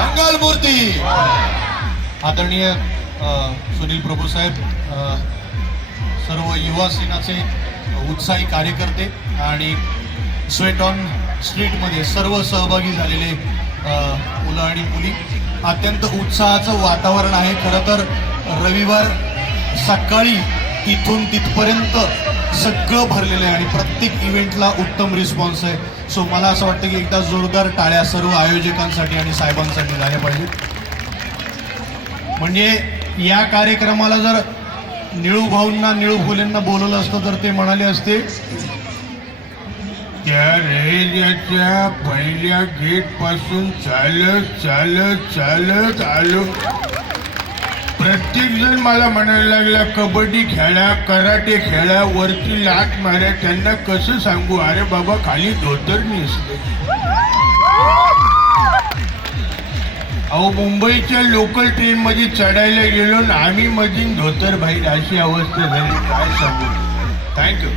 मंगलमूर्ती आदरणीय सुनील प्रभू साहेब, सर्व युवा सेनाचे उत्साही कार्यकर्ते आणि स्वेट ऑन स्ट्रीटमध्ये सर्व सहभागी झालेले मुलं आणि मुली, अत्यंत उत्साहाचं वातावरण आहे. खरं तर रविवार सकाळी इथून तिथपर्यंत सगळं भरलेलं आहे आणि प्रत्येक इव्हेंटला उत्तम रिस्पॉन्स आहे. सो मला असं वाटतं की एकदा जोरदार टाळ्या सर्व आयोजकांसाठी आणि साहेबांसाठी झाल्या पाहिजेत. म्हणजे या कार्यक्रमाला जर निळू भाऊंना, निळू फुलेंना बोलवलं असतं तर ते म्हणाले असते, त्या रेल्वेच्या पहिल्या गेट पासून चालत चालत चालत आलो. प्रत्येक जण मला म्हणायला लागला, कबड्डी खेळा, कराटे खेळा, वरती लाट मारा. त्यांना कसं सांगू, अरे बाबा खाली धोतर नेसले. अहो, मुंबईच्या लोकल ट्रेन मध्ये चढायला गेलो आणि आम्ही मधील धोतर बाहेर, अशी अवस्था झाली. काय सांगू. थँक्यू.